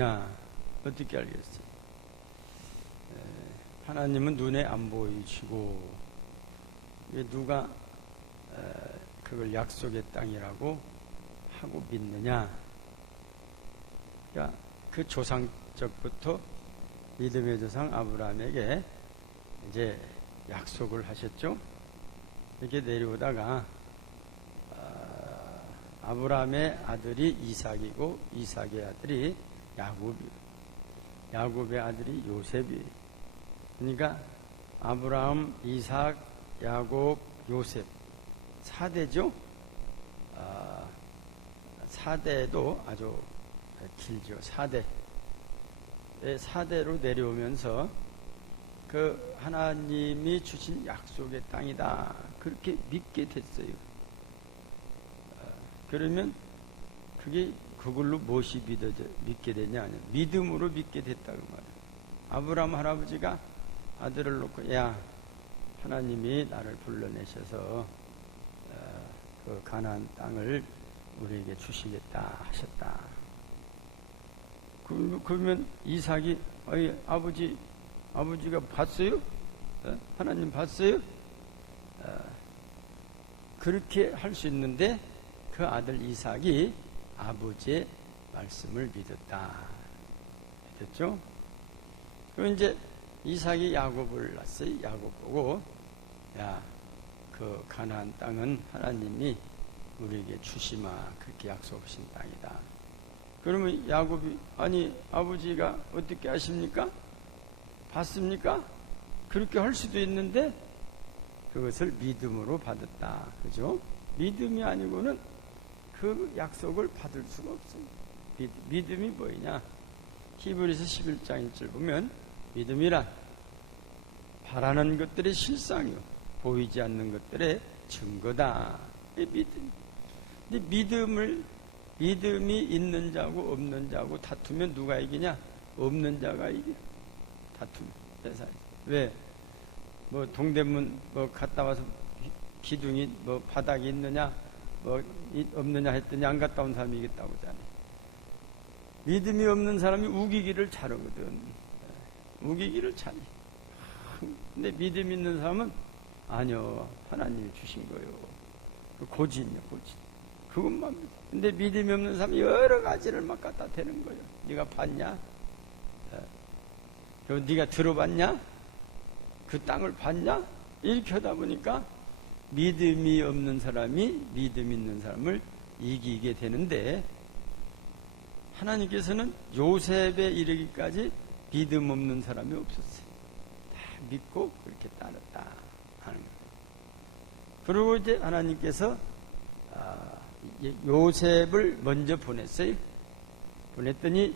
믿느냐? 어떻게 알겠어요? 하나님은 눈에 안 보이시고 왜 누가 그걸 약속의 땅이라고 하고 믿느냐? 그러니까 그 조상적부터 믿음의 조상 아브라함에게 이제 약속을 하셨죠. 이렇게 내려오다가 아브라함의 아들이 이삭이고 이삭의 아들이 야곱의 아들이 요셉이. 그러니까 아브라함, 이삭, 야곱, 요셉 4대죠. 4대도 아주 길죠. 4대로 내려오면서 그 하나님이 주신 약속의 땅이다. 그렇게 믿게 됐어요. 그러면 그게 그걸로 무엇이 믿게 되냐? 믿음으로 믿게 됐다고 말이에요. 아브라함 할아버지가 아들을 놓고 야, 하나님이 나를 불러내셔서 그 가나안 땅을 우리에게 주시겠다 하셨다. 그러면 이삭이 아버지가 봤어요? 하나님 봤어요? 그렇게 할 수 있는데 그 아들 이삭이 아버지의 말씀을 믿었다. 믿었죠? 그럼 이제 이삭이 야곱을 낳았어요. 야곱 보고 야, 그 가나안 땅은 하나님이 우리에게 주시마 그렇게 약속하신 땅이다. 그러면 야곱이 아니 아버지가 어떻게 하십니까? 봤습니까? 그렇게 할 수도 있는데 그것을 믿음으로 받았다. 그죠? 믿음이 아니고는 그 약속을 받을 수가 없습니다. 믿음이 뭐냐? 히브리서 11장 1절 보면 믿음이란 바라는 것들의 실상이요 보이지 않는 것들의 증거다. 믿음. 근데 믿음이 있는 자고 없는 자고 다투면 누가 이기냐? 없는 자가 이겨. 다투면. 왜? 뭐 동대문 뭐 갔다 와서 기둥이 뭐 바닥이 있느냐? 뭐 없느냐 했더니 안 갔다 온 사람이 이겼다고 하잖아요. 믿음이 없는 사람이 우기기를 잘하거든. 우기기를 잘해. 근데 믿음 있는 사람은 아니요, 하나님이 주신 거요. 그 고진이요, 고진. 그것만 믿어. 근데 믿음이 없는 사람이 여러 가지를 막 갖다 대는 거예요. 네가 봤냐? 그리고 네가 들어봤냐? 그 땅을 봤냐? 이렇게 하다 보니까 믿음이 없는 사람이 믿음 있는 사람을 이기게 되는데 하나님께서는 요셉에 이르기까지 믿음 없는 사람이 없었어요. 다 믿고 그렇게 따랐다 하는 거예요. 그리고 이제 하나님께서 요셉을 먼저 보냈어요. 보냈더니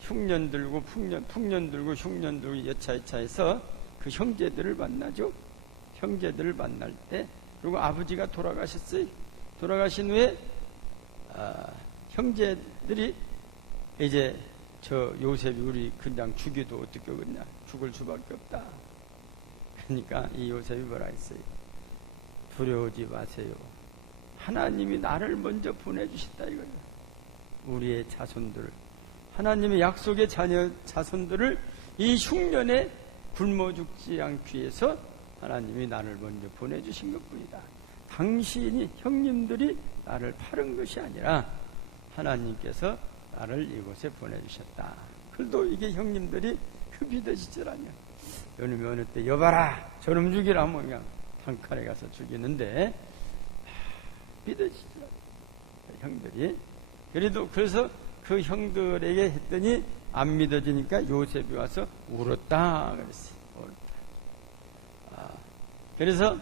흉년 들고 풍년 들고 흉년 들고 여차여차해서 그 형제들을 만나죠. 형제들을 만날 때 그리고 아버지가 돌아가셨어요. 돌아가신 후에 형제들이 이제 저 요셉이 우리 그냥 죽여도 어떻게 하겠냐? 죽을 수밖에 없다. 그러니까 이 요셉이 뭐라 했어요? 두려워하지 마세요. 하나님이 나를 먼저 보내주셨다 이거예요. 우리의 자손들, 하나님의 약속의 자손들을 이 흉년에 굶어 죽지 않기 위해서 하나님이 나를 먼저 보내주신 것뿐이다. 당신이 형님들이 나를 파른 것이 아니라 하나님께서 나를 이곳에 보내주셨다. 그래도 이게 형님들이 그 믿어지질 않냐. 요놈이 어느 때 여봐라 저놈 죽이라 하면 그냥 단칼에 가서 죽이는데 믿어지질 않냐. 형들이 그래도 그래서 그 형들에게 했더니 안 믿어지니까 요셉이 와서 울었다 그랬어요. 울었다. 그래서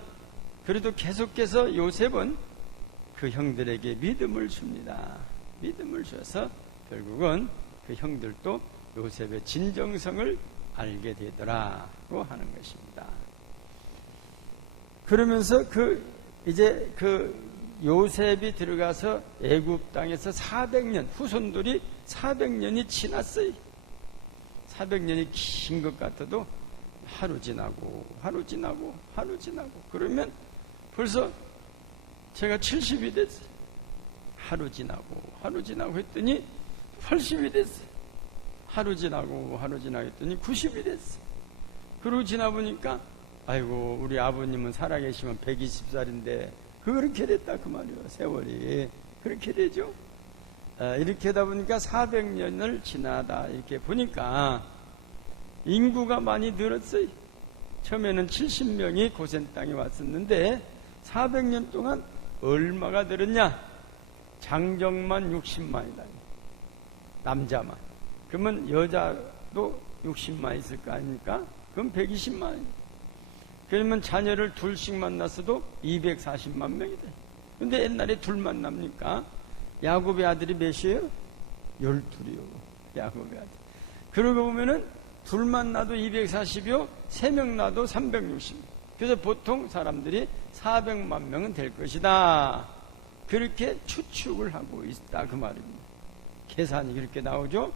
그래도 계속해서 요셉은 그 형들에게 믿음을 줍니다. 믿음을 줘서 결국은 그 형들도 요셉의 진정성을 알게 되더라고 하는 것입니다. 그러면서 이제 요셉이 들어가서 애굽 땅에서 400년 후손들이 400년이 지났어요. 400년이 긴 것 같아도 하루 지나고 그러면 벌써 제가 70이 됐어요. 하루 지나고 했더니 80이 됐어요. 하루 지나고 하루 지나겠더니 90이 됐어. 그러고 지나보니까 아이고 우리 아버님은 살아계시면 120살인데 그렇게 됐다 그 말이에요. 세월이 그렇게 되죠. 이렇게 하다 보니까 400년을 지나다 이렇게 보니까 인구가 많이 늘었어요. 처음에는 70명이 고센 땅에 왔었는데 400년 동안 얼마가 늘었냐? 장정만 60만이다. 남자만. 그러면 여자도 60만 있을 거 아닙니까? 그럼 120만. 그러면 자녀를 둘씩 만났어도 240만 명이 돼. 근데 옛날에 둘만 납니까? 야곱의 아들이 몇이에요? 12이요. 야곱의 아들. 그러고 보면은 둘만 나도 240이요. 3명 나도 360. 그래서 보통 사람들이 400만 명은 될 것이다. 그렇게 추측을 하고 있다. 그 말입니다. 계산이 그렇게 나오죠.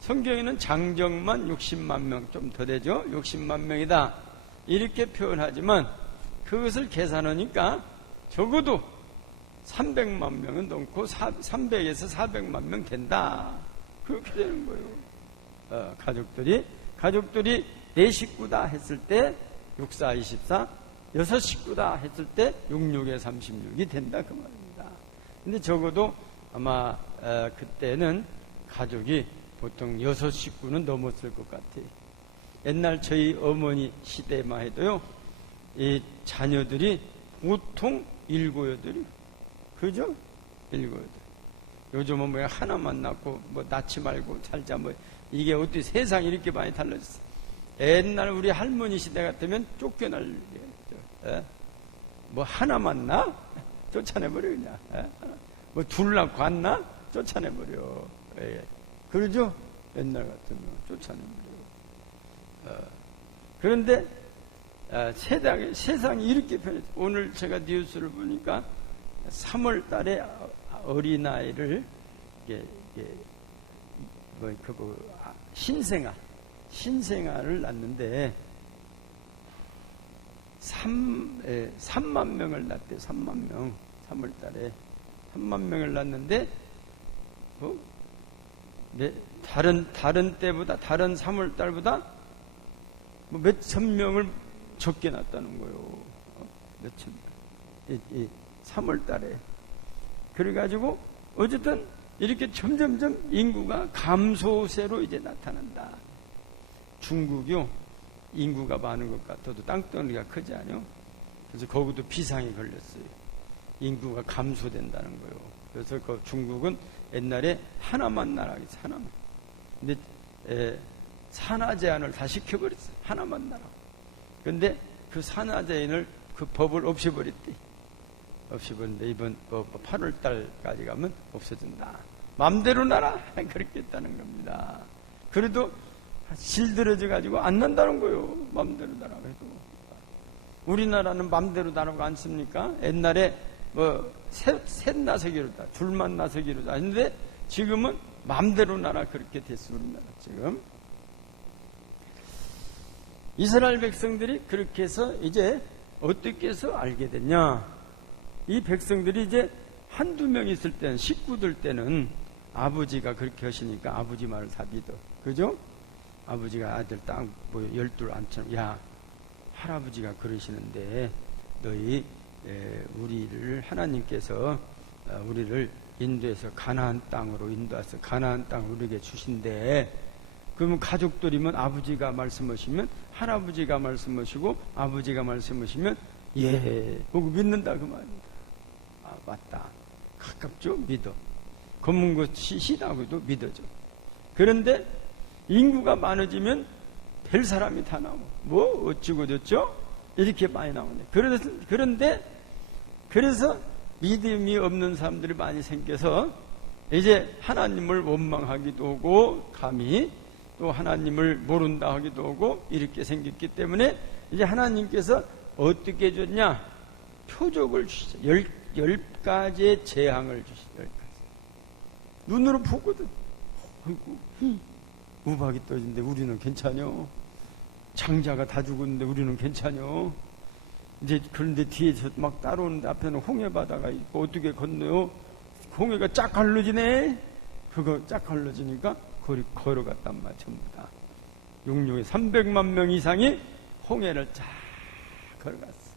성경에는 장정만 60만 명, 좀 더 되죠. 60만 명이다. 이렇게 표현하지만 그것을 계산하니까 적어도 300만 명은 넘고 300에서 400만 명 된다. 그렇게 되는 거예요. 가족들이 4식구다 했을 때 6, 4, 24, 6식구다 했을 때 6, 6에 36이 된다 그 말입니다. 근데 적어도 아마 그때는 가족이 보통 6식구는 넘었을 것 같아요. 옛날 저희 어머니 시대만 해도요, 이 자녀들이 보통 7, 8이 그죠? 7, 8. 요즘은 뭐 하나만 낳고 뭐 낳지 말고 살자 뭐 이게 어떻게 세상이 이렇게 많이 달라졌어. 옛날 우리 할머니 시대 같으면 쫓겨날 일이에요. 뭐 하나만 낳아? 쫓아내버려 그냥. 뭐 둘 낳고 안 낳아? 쫓아내버려. 그러죠? 옛날 같으면 쫓아내버려. 그런데 세상이 이렇게 변했어요. 오늘 제가 뉴스를 보니까 3월 달에 어린아이를 신생아를 낳는데 3만 명을 낳대. 3만 명. 3월 달에 3만 명을 낳는데 다른 때보다 다른 3월 달보다 몇천 명을 적게 낳았다는 거예요. 몇천 명. 3월 달에. 그래가지고 어쨌든 이렇게 점점점 인구가 감소세로 이제 나타난다. 중국이요, 인구가 많은 것 같아도 땅덩이가 크지 않아요? 그래서 거기도 비상이 걸렸어요. 인구가 감소된다는 거예요. 그래서 그 중국은 옛날에 하나만 나라겠어, 하나만. 근데 산하 제한을 다 시켜버렸어요. 하나만 나라. 근데 그 산하 제한을 그 법을 없애버렸대. 없애버렸는데 이번 8월 달까지 가면 없어진다. 맘대로 나라 그렇게 했다는 겁니다. 그래도 실들어져 가지고 안 난다는 거예요. 맘대로 나라 해도. 우리나라는 맘대로 나라고 않습니까? 옛날에 셋 나서기로다, 둘만 나서기로다 했는데 지금은 맘대로 나라 그렇게 됐어. 우리나라 지금. 이스라엘 백성들이 그렇게 해서 이제 어떻게 해서 알게 됐냐? 이 백성들이 이제 한두 명 있을 때는, 식구들 때는 아버지가 그렇게 하시니까 아버지 말을 다 믿어. 그죠? 아버지가 아들 딱 열둘 앉혀놓고, 야, 할아버지가 그러시는데 너희 우리를 하나님께서 우리를 인도해서 가나안 땅으로 인도해서 가나안 땅을 우리에게 주신대. 그러면 가족들이면 아버지가 말씀하시면 할아버지가 말씀하시고 아버지가 말씀하시면 예 보고 믿는다 그 말입니다. 아 맞다. 가깝죠? 믿어. 검은 것이 시다고도 믿어져. 그런데 인구가 많아지면 별 사람이 다 나오고 뭐 어찌고 저쩌 이렇게 많이 나오네. 그래서 믿음이 없는 사람들이 많이 생겨서 이제 하나님을 원망하기도 하고 감히 또 하나님을 모른다 하기도 하고 이렇게 생겼기 때문에 이제 하나님께서 어떻게 해줬냐? 표적을 주시죠. 10가지의 재앙을 주시죠. 10가지. 눈으로 보거든. 아이고, 우박이 떠진데 우리는 괜찮요? 장자가 다 죽었는데 우리는 괜찮요? 이제 그런데 뒤에서 막 따라오는데 앞에는 홍해바다가 있고 어떻게 건너요? 홍해가 쫙 갈라지네? 그거 쫙 갈라지니까 걸어갔단 말이야. 전부 다. 육류에 300만 명 이상이 홍해를 쫙 걸어갔어.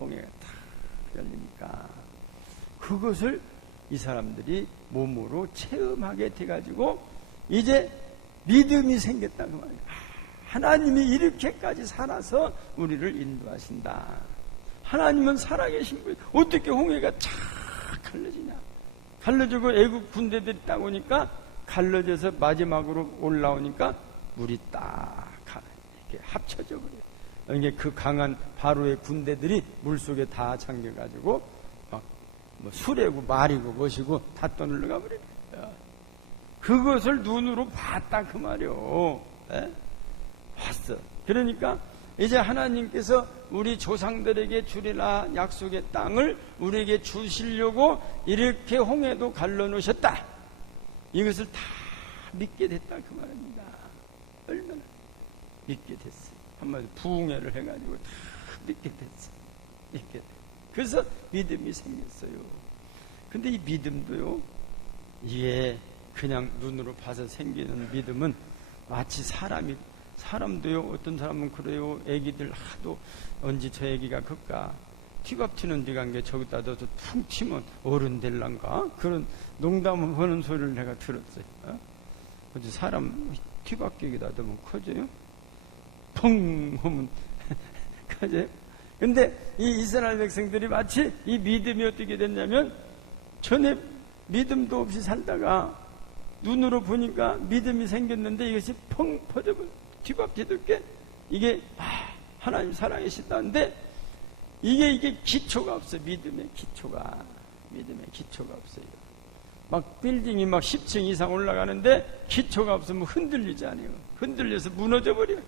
홍해가 탁 열리니까 그것을 이 사람들이 몸으로 체험하게 돼가지고 이제 믿음이 생겼다 그 말이야. 하나님이 이렇게까지 살아서 우리를 인도하신다. 하나님은 살아계신 분이 어떻게 홍해가 쫙 갈라지냐. 갈라지고 애국 군대들이 딱 오니까 갈라져서 마지막으로 올라오니까 물이 딱 이렇게 합쳐져 버려요. 이게 그 강한 바로의 군대들이 물속에 다 잠겨가지고 막 뭐 수레고 말이고 것이고 다 떠늘러가 버려요. 그것을 눈으로 봤다 그 말이요. 봤어. 그러니까 이제 하나님께서 우리 조상들에게 주리라 약속의 땅을 우리에게 주시려고 이렇게 홍해도 갈라놓으셨다. 이것을 다 믿게 됐다 그 말입니다. 얼마나 믿게 됐어요. 한마디로 부흥회를 해가지고 다 믿게 됐어요. 믿게 됐어요. 그래서 믿음이 생겼어요. 근데 이 믿음도요, 이게 그냥 눈으로 봐서 생기는 믿음은 마치 사람도요, 어떤 사람은 그래요. 애기들 하도 언제 저 애기가 그까 티밥 튀는 데가 게 저기다 넣어서 퉁 치면 어른 될란가? 그런 농담을 하는 소리를 내가 들었어요. 어제 사람 티밥기에다 넣으면 커져요? 펑 하면 커져요? 근데 이 이스라엘 백성들이 마치 이 믿음이 어떻게 됐냐면 전에 믿음도 없이 살다가 눈으로 보니까 믿음이 생겼는데 이것이 펑 퍼져버려. 뒤밥뒤덮게 이게 하나님 살아계신다는데 이게 기초가 없어. 믿음의 기초가 없어요. 막 빌딩이 막 10층 이상 올라가는데 기초가 없으면 흔들리지 않아요. 흔들려서 무너져 버려요.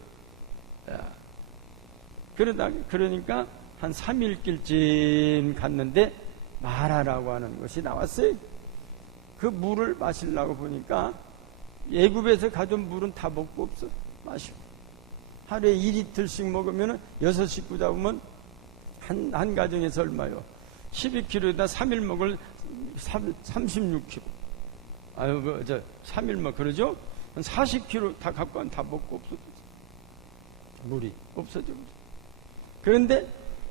그러니까 한 3일길쯤 갔는데 마라라고 하는 것이 나왔어요. 그 물을 마시려고 보니까 애굽에서 가져온 물은 다 먹고 없어. 마시고 하루에 2리터씩 먹으면 6식구 잡으면 한 가정에서 얼마요? 12kg에다 3일 먹을 36kg. 3일 먹 그러죠? 한 40kg 다 갖고 다 먹고 없어졌어. 물이 없어져. 그런데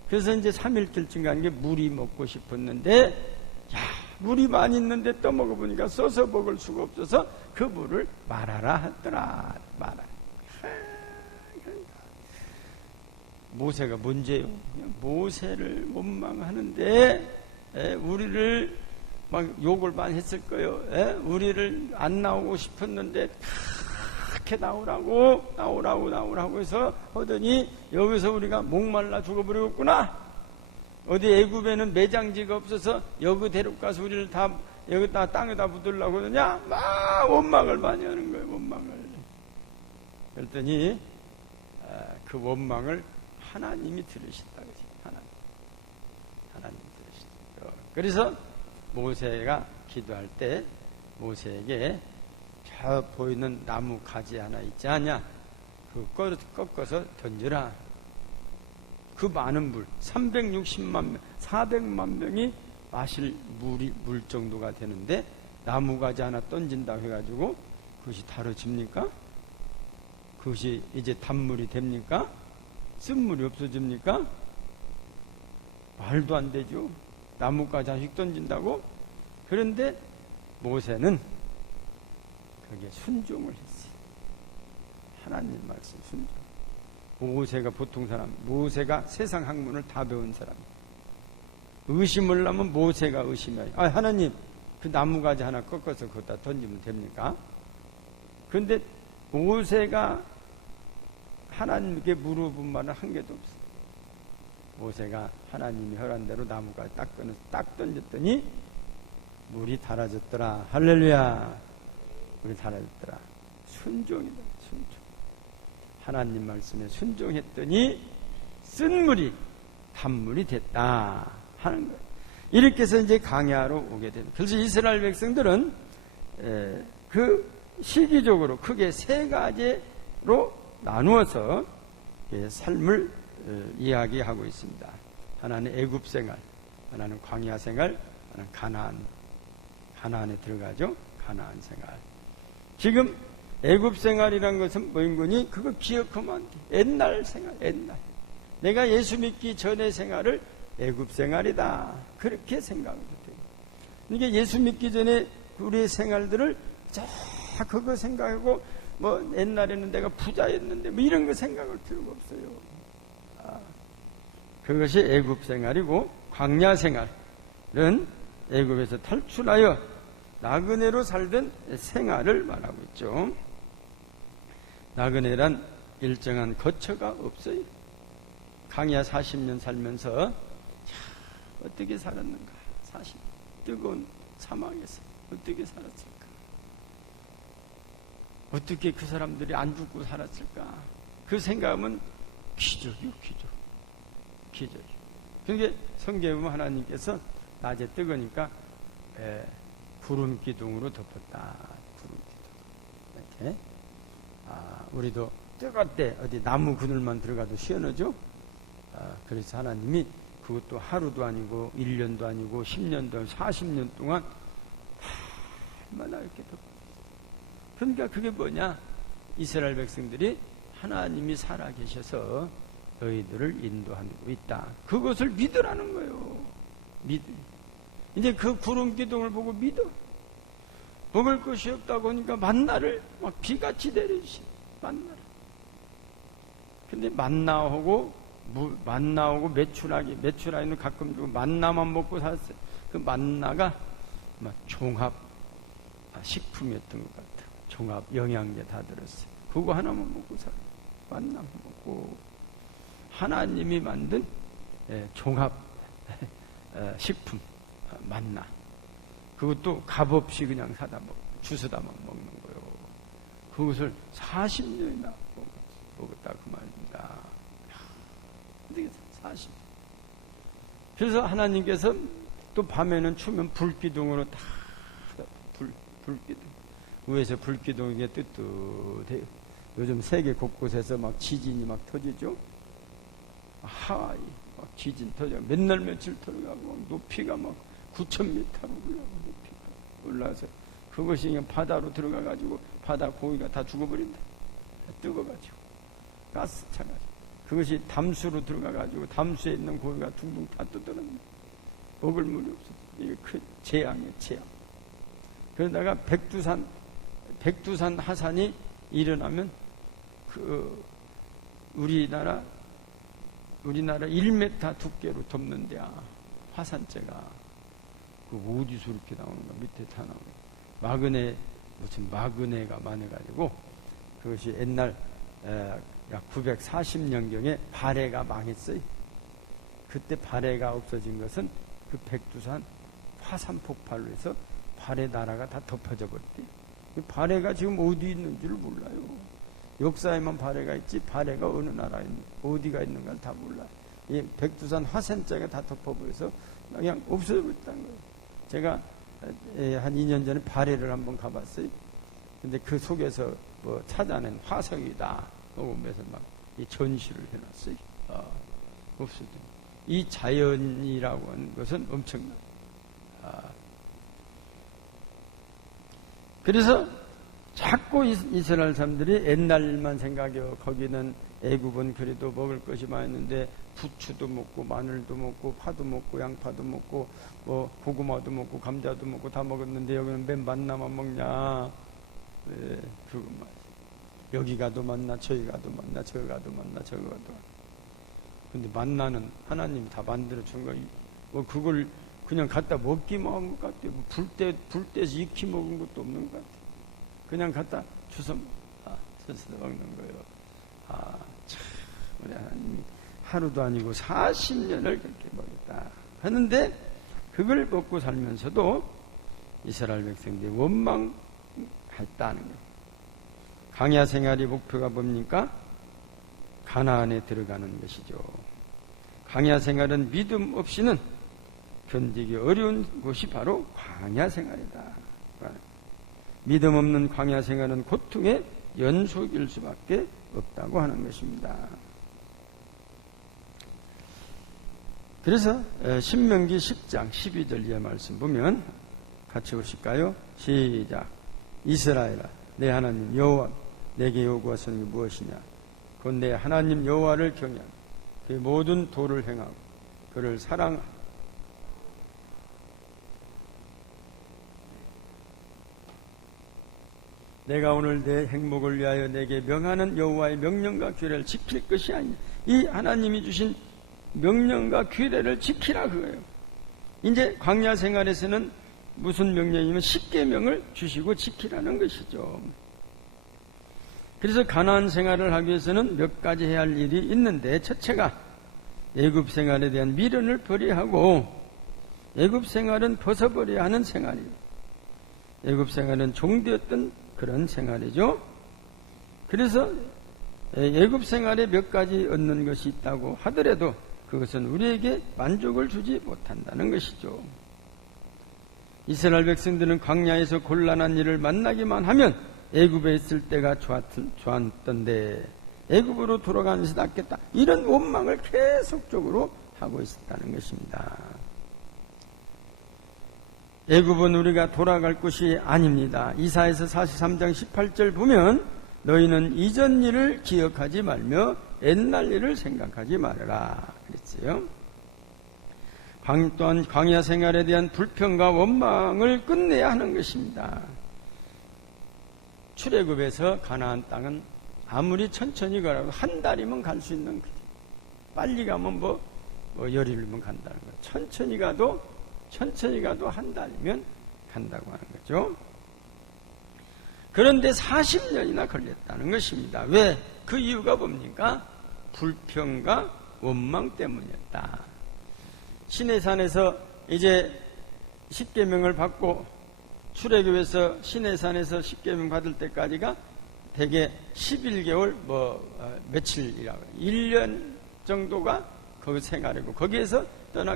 그래서 이제 3일길쯤 간 게 물이 먹고 싶었는데 물이 많이 있는데 떠먹어 보니까 써서 먹을 수가 없어서 그 물을 말하라 하더라. 말하라. 모세가 문제요. 모세를 원망하는데 우리를 막 욕을 많이 했을 거예요. 우리를 안 나오고 싶었는데 그렇게 나오라고 해서 하더니 여기서 우리가 목말라 죽어버리겠구나. 어디 애굽에는 매장지가 없어서 여기 데려가서 우리를 다 여기다 땅에다 묻으려고 그러냐? 막 원망을 많이 하는 거예요. 원망을. 그랬더니 그 원망을 하나님이 들으신다. 하나님이 들으신다. 그래서 모세가 기도할 때 모세에게 저 보이는 나무 가지 하나 있지 않냐? 그거 꺾어서 던져라. 그 많은 물, 360만 명, 400만 명이 마실 물 정도가 되는데 나무 가지 하나 던진다 해가지고 그것이 다뤄집니까? 그것이 이제 단물이 됩니까? 쓴물이 없어집니까? 말도 안 되죠. 나무가지 하나씩 던진다고? 그런데 모세는 거기에 순종을 했어요. 하나님 말씀 순종. 모세가 보통 사람, 모세가 세상 학문을 다 배운 사람. 의심을 하면 모세가 의심해요. 하나님, 그 나무가지 하나 꺾어서 거기다 던지면 됩니까? 그런데 모세가 하나님께 물어본 말은 한 개도 없어요. 모세가 하나님이 허락한 대로 나무가지 딱 꺼내서 딱 던졌더니 물이 달아졌더라. 할렐루야. 물이 달아졌더라. 순종이다. 순종. 하나님 말씀에 순종했더니 쓴 물이 단물이 됐다 하는 거예요. 이렇게 해서 이제 강야로 오게 됩니다. 그래서 이스라엘 백성들은 그 시기적으로 크게 세 가지로 나누어서 삶을 이야기하고 있습니다. 하나는 애굽 생활, 하나는 광야 생활, 하나는 가나안에 들어가죠. 가나안 생활. 지금 애굽 생활이란 것은 뭐인 거니? 그거 기억하면 안 돼. 옛날 생활, 옛날. 내가 예수 믿기 전의 생활을 애굽 생활이다. 그렇게 생각해도 돼요. 이게 예수 믿기 전에 우리의 생활들을 그거 생각하고 뭐 옛날에는 내가 부자였는데 뭐 이런 거 생각할 필요가 없어요. 그것이 애굽 생활이고, 광야 생활은 애굽에서 탈출하여 나그네로 살던 생활을 말하고 있죠. 나그네란 일정한 거처가 없어요. 광야 40년 살면서 어떻게 살았는가? 뜨거운 사막에서 어떻게 살았을까? 어떻게 그 사람들이 안 죽고 살았을까? 그 생각은 기적이요, 기적. 그게 성경에 보면 하나님께서 낮에 뜨거니까 구름 기둥으로 덮었다. 구름 기둥. 이렇게. 우리도 뜨거울 때 어디 나무 그늘만 들어가도 시원하죠? 그래서 하나님이 그것도 하루도 아니고 1년도 아니고 10년도 아니고 40년 동안 얼마나 이렇게 덮었어. 그러니까 그게 뭐냐? 이스라엘 백성들이 하나님이 살아계셔서 너희들을 인도하고 있다. 그것을 믿으라는 거예요. 이제 그 구름 기둥을 보고 믿어. 먹을 것이 없다고 하니까 만나를 막 비같이 내려주시. 만나를. 근데 만나오고 메추라기는 가끔 주고 만나만 먹고 살았어요. 그 만나가 막 종합 식품이었던 것 같아요. 종합 영양제 다 들었어요. 그거 하나만 먹고 살아요. 만나만 먹고. 하나님이 만든 종합 식품 만나. 그것도 값없이 그냥 사다 주스다만 먹는 거예요. 그것을 40년이나 먹었다 그 말입니다. 어떻게 40년. 그래서 하나님께서 또 밤에는 추면 불기둥으로 다 불기둥 위에서 불기둥이 뜨뜻해요. 요즘 세계 곳곳에서 막 지진이 막 터지죠. 하와이 막 지진 터져 맨날 며칠 들어가고 높이가 막 9,000m로 높이가 올라서 그것이 그냥 바다로 들어가가지고 바다 고기가 다 죽어버린다. 뜨거가지고 가스 차가지고 그것이 담수로 들어가가지고 담수에 있는 고기가 둥둥 다 떠들었네. 먹을 물이 없어. 이게 큰 재앙이에요, 재앙. 그러다가 백두산 하산이 일어나면 그 우리나라 1m 두께로 덮는 데야. 화산재가. 그 어디서 이렇게 나오는가? 밑에 다 나오는. 무슨 마그네가 많아가지고, 그것이 옛날, 약 940년경에 발해가 망했어요. 그때 발해가 없어진 것은 그 백두산 화산 폭발로 해서 발해 나라가 다 덮어져 버렸대요. 발해가 지금 어디 있는지를 몰라요. 역사에만 발해가 있지 발해가 어느 나라에 어디가 있는가를 다 몰라요. 이 백두산 화산재가 다 덮어버려서 그냥 없어졌다는 거예요. 제가 한 2년 전에 발해를 한번 가봤어요. 근데 그 속에서 뭐 찾아낸 화석이다. 그래서 막 이 전시를 해놨어요. 없어져. 이 자연이라고 하는 것은 엄청나. 그래서 자꾸 이스라엘 사람들이 옛날 일만 생각해요. 거기는 애굽은 그래도 먹을 것이 많았는데 부추도 먹고 마늘도 먹고 파도 먹고 양파도 먹고 뭐 고구마도 먹고 감자도 먹고 다 먹었는데 여기는 맨 만나만 먹냐. 네, 그건 말이야. 여기 가도 만나 저기 가도 만나 저기 가도 만나 저기 가도 만나. 근데 만나는 하나님이 다 만들어 준 거. 뭐 그걸 그냥 갖다 먹기만 한 것 같아요. 뭐 불때서 익히 먹은 것도 없는 것 같아요. 그냥 갖다 주워 먹는 거예요. 참, 우리 하나님이 하루도 아니고 40년을 그렇게 먹였다 하는데, 그걸 먹고 살면서도 이스라엘 백성들이 원망했다는 거예요. 광야 생활의 목표가 뭡니까? 가나안에 들어가는 것이죠. 광야 생활은 믿음 없이는 견디기 어려운 곳이 바로 광야 생활이다. 믿음 없는 광야 생활은 고통의 연속일 수밖에 없다고 하는 것입니다. 그래서 신명기 10장 12절 이하 말씀 보면 같이 보실까요? 시작. 이스라엘아, 내 하나님 여호와 내게 요구하시는 게 무엇이냐? 곧 내 하나님 여호와를 경외하고 그의 모든 도를 행하고 그를 사랑하고 내가 오늘 내 행복을 위하여 내게 명하는 여호와의 명령과 규례를 지킬 것이 아니냐. 이 하나님이 주신 명령과 규례를 지키라 그거예요. 이제 광야 생활에서는 무슨 명령이면 10계명을 주시고 지키라는 것이죠. 그래서 가나안 생활을 하기 위해서는 몇 가지 해야 할 일이 있는데, 첫째가 애굽 생활에 대한 미련을 버리하고 애굽 생활은 벗어버려야 하는 생활이에요. 애굽 생활은 종되었던 그런 생활이죠. 그래서 애굽 생활에 몇 가지 얻는 것이 있다고 하더라도 그것은 우리에게 만족을 주지 못한다는 것이죠. 이스라엘 백성들은 광야에서 곤란한 일을 만나기만 하면 애굽에 있을 때가 좋았던데 애굽으로 돌아가는 것이 낫겠다, 이런 원망을 계속적으로 하고 있었다는 것입니다. 애굽은 우리가 돌아갈 곳이 아닙니다. 이사야서 43장 18절 보면 너희는 이전 일을 기억하지 말며 옛날 일을 생각하지 말아라 그랬어요. 또한 광야 생활에 대한 불평과 원망을 끝내야 하는 것입니다. 출애굽에서 가나안 땅은 아무리 천천히 가라도 한 달이면 갈 수 있는 거죠. 빨리 가면 열흘이면 간다는 거죠. 천천히 가도 한 달이면 간다고 하는 거죠. 그런데 40년이나 걸렸다는 것입니다. 왜? 그 이유가 뭡니까? 불평과 원망 때문이었다. 시내산에서 이제 10계명을 받고 출애굽에서 시내산에서 10계명 받을 때까지가 대개 11개월 며칠이라고 1년 정도가 거기 생활이고, 거기에서 떠나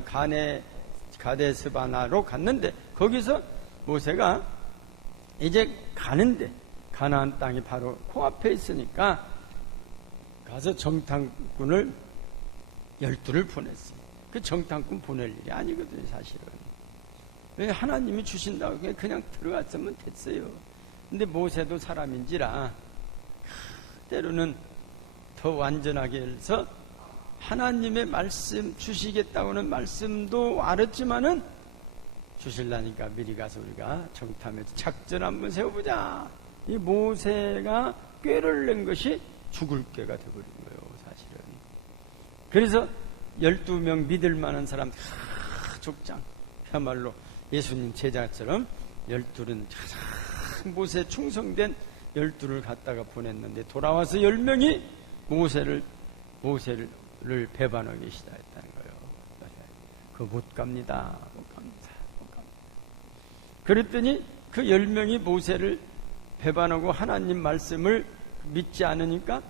가데스바나로 갔는데 거기서 모세가 이제 가는데 가나안 땅이 바로 코앞에 있으니까 가서 정탐꾼을 12를 보냈어요. 그 정탐꾼 보낼 일이 아니거든요, 사실은. 하나님이 주신다고 그냥 들어갔으면 됐어요. 근데 모세도 사람인지라 때로는 더 완전하게 해서 하나님의 말씀 주시겠다고는 말씀도 알았지만은 주실라니까 미리 가서 우리가 정탐해서 작전 한번 세워보자. 이 모세가 꾀를 낸 것이 죽을 꾀가 되어버린 거예요, 사실은. 그래서 12명 믿을 만한 사람 족장, 그야말로 예수님 제자처럼 12는 가장 모세 충성된 12를 갖다가 보냈는데 돌아와서 10명이 모세를 배반하기 시작했다는 거예요. 그거 못 갑니다. 그랬더니 그 10명이 모세를 배반하고 하나님 말씀을 믿지 않으니까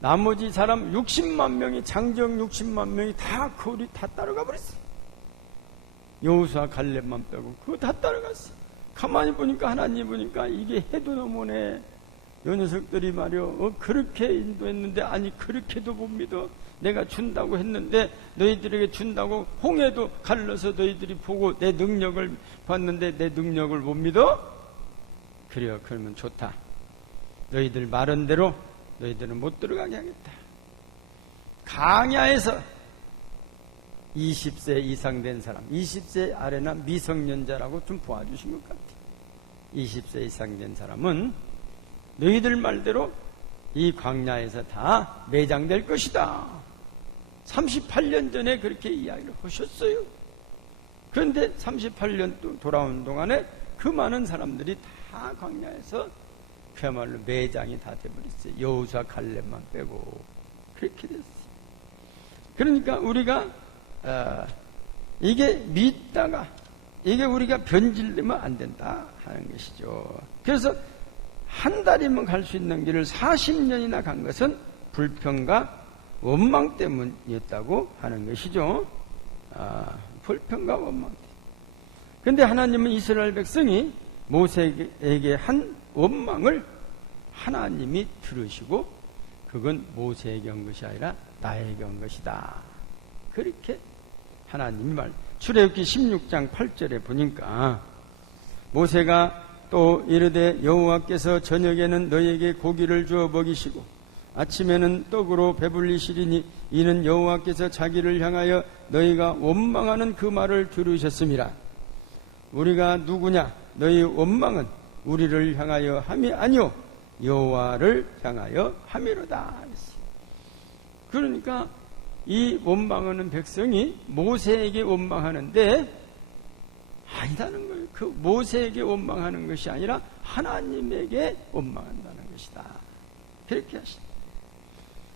나머지 사람 60만 명이, 장정 60만 명이 다 거리 다 따라가 버렸어요. 여호수아 갈렙만 빼고 그거 다 따라갔어요. 가만히 보니까 하나님 보니까 이게 해도 너무네. 요 녀석들이 말이요 그렇게 인도했는데 아니 그렇게도 못 믿어. 내가 준다고 했는데 너희들에게 준다고 홍해도 갈라서 너희들이 보고 내 능력을 봤는데 내 능력을 못 믿어? 그래요. 그러면 좋다. 너희들 말한 대로 너희들은 못 들어가게 하겠다. 광야에서 20세 이상 된 사람, 20세 아래나 미성년자라고 좀 보아주신 것 같아요. 20세 이상 된 사람은 너희들 말대로 이 광야에서 다 매장될 것이다. 38년 전에 그렇게 이야기를 하셨어요. 그런데 38년 또 돌아온 동안에 그 많은 사람들이 다 광야에서 그야말로 매장이 다 돼버렸어요. 여호수아 갈렙만 빼고 그렇게 됐어요. 그러니까 우리가 이게 믿다가 이게 우리가 변질되면 안 된다 하는 것이죠. 그래서 한 달이면 갈 수 있는 길을 40년이나 간 것은 불평과 원망 때문이었다고 하는 것이죠. 불평과 원망. 그런데 하나님은 이스라엘 백성이 모세에게 한 원망을 하나님이 들으시고 그건 모세에게 한 것이 아니라 나에게 한 것이다. 그렇게 하나님이 출애굽기 16장 8절에 보니까 모세가 또 이르되 여호와께서 저녁에는 너희에게 고기를 주어 먹이시고 아침에는 떡으로 배불리시리니 이는 여호와께서 자기를 향하여 너희가 원망하는 그 말을 들으셨음이라. 우리가 누구냐? 너희 원망은 우리를 향하여 함이 아니요 여호와를 향하여 함이로다. 그러니까 이 원망하는 백성이 모세에게 원망하는데 아니다는 거예요. 그 모세에게 원망하는 것이 아니라 하나님에게 원망한다는 것이다. 그렇게 하시다.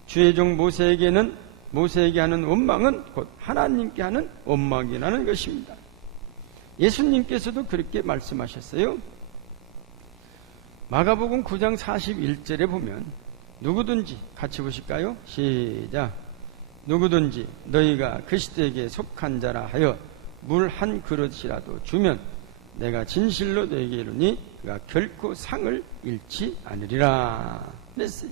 주의 종 모세에게 하는 원망은 곧 하나님께 하는 원망이라는 것입니다. 예수님께서도 그렇게 말씀하셨어요. 마가복음 9장 41절에 보면 누구든지, 같이 보실까요? 시작. 누구든지 너희가 그리스도에게 속한 자라 하여 물 한 그릇이라도 주면 내가 진실로 너희에게 이르니 그가 결코 상을 잃지 않으리라 그랬어요.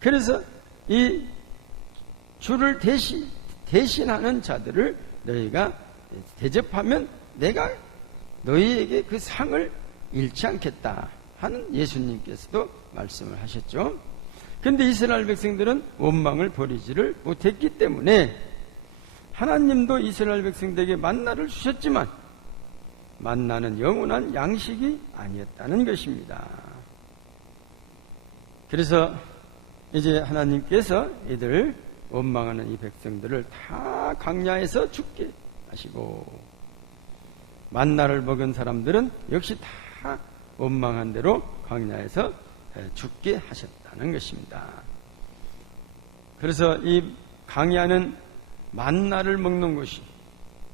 그래서 이 주를 대신하는 자들을 너희가 대접하면 내가 너희에게 그 상을 잃지 않겠다 하는 예수님께서도 말씀을 하셨죠. 그런데 이스라엘 백성들은 원망을 버리지를 못했기 때문에 하나님도 이스라엘 백성들에게 만나를 주셨지만 만나는 영원한 양식이 아니었다는 것입니다. 그래서 이제 하나님께서 이들 원망하는 이 백성들을 다 광야에서 죽게 하시고 만나를 먹은 사람들은 역시 다 원망한 대로 광야에서 죽게 하셨다는 것입니다. 그래서 이 광야는 만나를 먹는 것이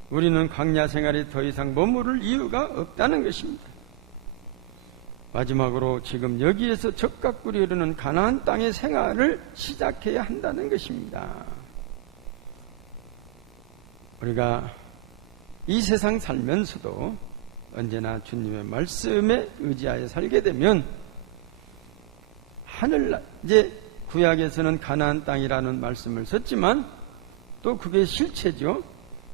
우리는 광야 생활에 더 이상 머무를 이유가 없다는 것입니다. 마지막으로 지금 여기에서 적각 꿀이 흐르는 가나안 땅의 생활을 시작해야 한다는 것입니다. 우리가 이 세상 살면서도 언제나 주님의 말씀에 의지하여 살게 되면 하늘날, 이제 구약에서는 가나안 땅이라는 말씀을 썼지만 또 그게 실체죠.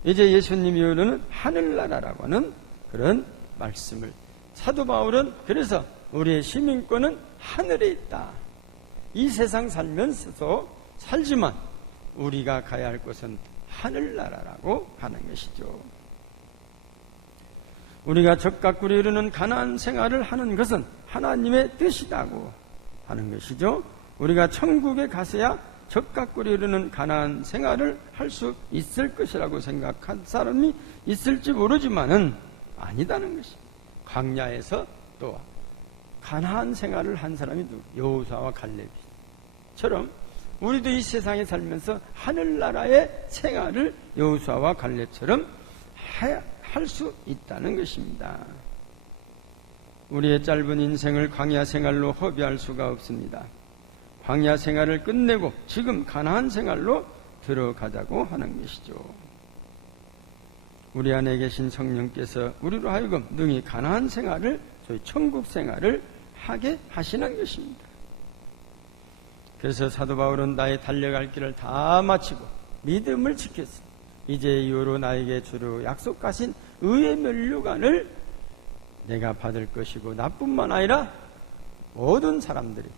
이제 예수님이 이르는 하늘나라라고 하는 그런 말씀을 사도 바울은 그래서 우리의 시민권은 하늘에 있다. 이 세상 살면서도 살지만 우리가 가야 할 곳은 하늘나라라고 하는 것이죠. 우리가 적각꿀이 흐르는 가나안 생활을 하는 것은 하나님의 뜻이라고 하는 것이죠. 우리가 천국에 가서야 적각꿀이 흐르는 가나안 생활을 할 수 있을 것이라고 생각한 사람이 있을지 모르지만은 아니다는 것입니다. 광야에서 또 가나안 생활을 한 사람이 여호수아와 갈렙처럼 우리도 이 세상에 살면서 하늘나라의 생활을 여호수아와 갈렙처럼 할 수 있다는 것입니다. 우리의 짧은 인생을 광야 생활로 허비할 수가 없습니다. 광야 생활을 끝내고 지금 가나안 생활로 들어가자고 하는 것이죠. 우리 안에 계신 성령께서 우리로 하여금 능히 가나안 생활을, 저희 천국 생활을 하게 하시는 것입니다. 그래서 사도 바울은 나의 달려갈 길을 다 마치고 믿음을 지켰으니 이제 이후로 나에게 주로 약속하신 의의 면류관을 내가 받을 것이고 나뿐만 아니라 모든 사람들이,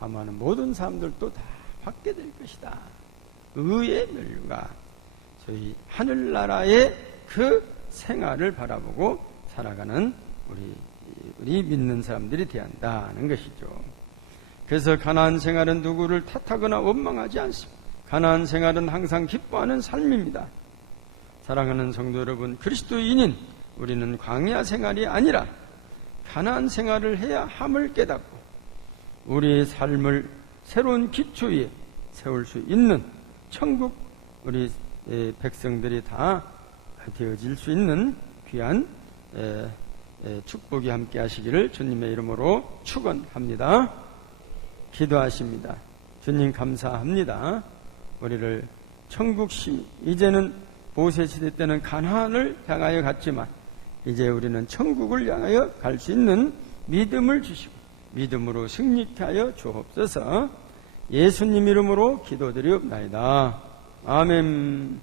사모하는 모든 사람들도 다 받게 될 것이다. 의의 면류관, 저희 하늘나라의 그 생활을 바라보고 살아가는 우리 믿는 사람들이 되어야 한다는 것이죠. 그래서 가나안 생활은 누구를 탓하거나 원망하지 않습니다. 가나안 생활은 항상 기뻐하는 삶입니다. 사랑하는 성도 여러분, 그리스도인인 우리는 광야 생활이 아니라 가나안 생활을 해야 함을 깨닫고 우리의 삶을 새로운 기초 위에 세울 수 있는 천국 우리 백성들이 다 되어질 수 있는 귀한 축복이 함께 하시기를 주님의 이름으로 축원합니다. 기도하십니다. 주님 감사합니다. 우리를 천국 시민, 이제는 모세 시대 때는 가나안을 향하여 갔지만 이제 우리는 천국을 향하여 갈 수 있는 믿음을 주시고 믿음으로 승리케 하여 주옵소서. 예수님 이름으로 기도드리옵나이다. 아멘.